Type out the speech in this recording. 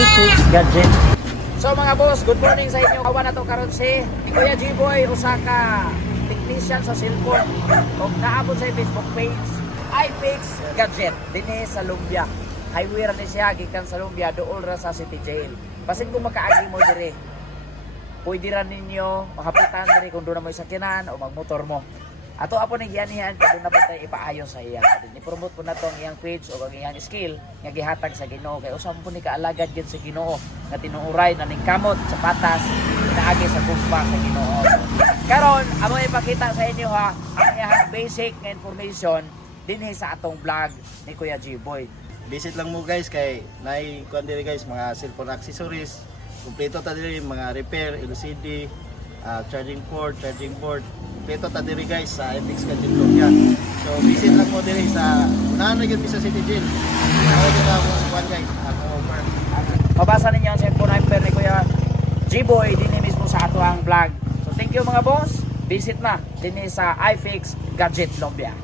iFix Gadget. So mga boss, good morning sa inyo. Kawan na to karon si Kuya G-Boy, usa ka technician sa cellphone. Ug naabot sa Facebook page iFix Gadget dinhi sa Lumbia. Highway ra ni siya gikan sa Lumbia duol ra sa City Jail. Basin kung makaagi mo dire, pwede ra ninyo makapitan dire kung doon na mo sakyanan o magmotor mo. Ato apo ni giyanihan kung doon na po tayo ipaayon sa iya. Ni-promote po na to ang iyang page o ang iyang skill nga gihatag sa Ginoo. Kay usam po ni kaalagad gyud sa Ginoo nga tinuuray na ning kamot sa patas pinaagi sa gugma sa Ginoo. Karon amo ipakita sa inyo ha ang iyang basic nga information dinhi sa atong vlog ni Kuya G-Boy. Visit lang mo guys kay naay kuan diri guys mga cellphone accessories. Kumpleto ta diri mga repair, LCD, charging port, charging board. Kumpleto ta diri guys sa iFix Gadget Lumbia. So visit lang mo diri sa unahan na gyud sa City Jail. Ay kita mo kuan guys, ako over. Mabasa ninyo ang cellphone number ni Kuya G-Boy dinhi mismo sa ato ang vlog. So thank you mga boss. Visit na dinhi sa iFix Gadget Lumbia.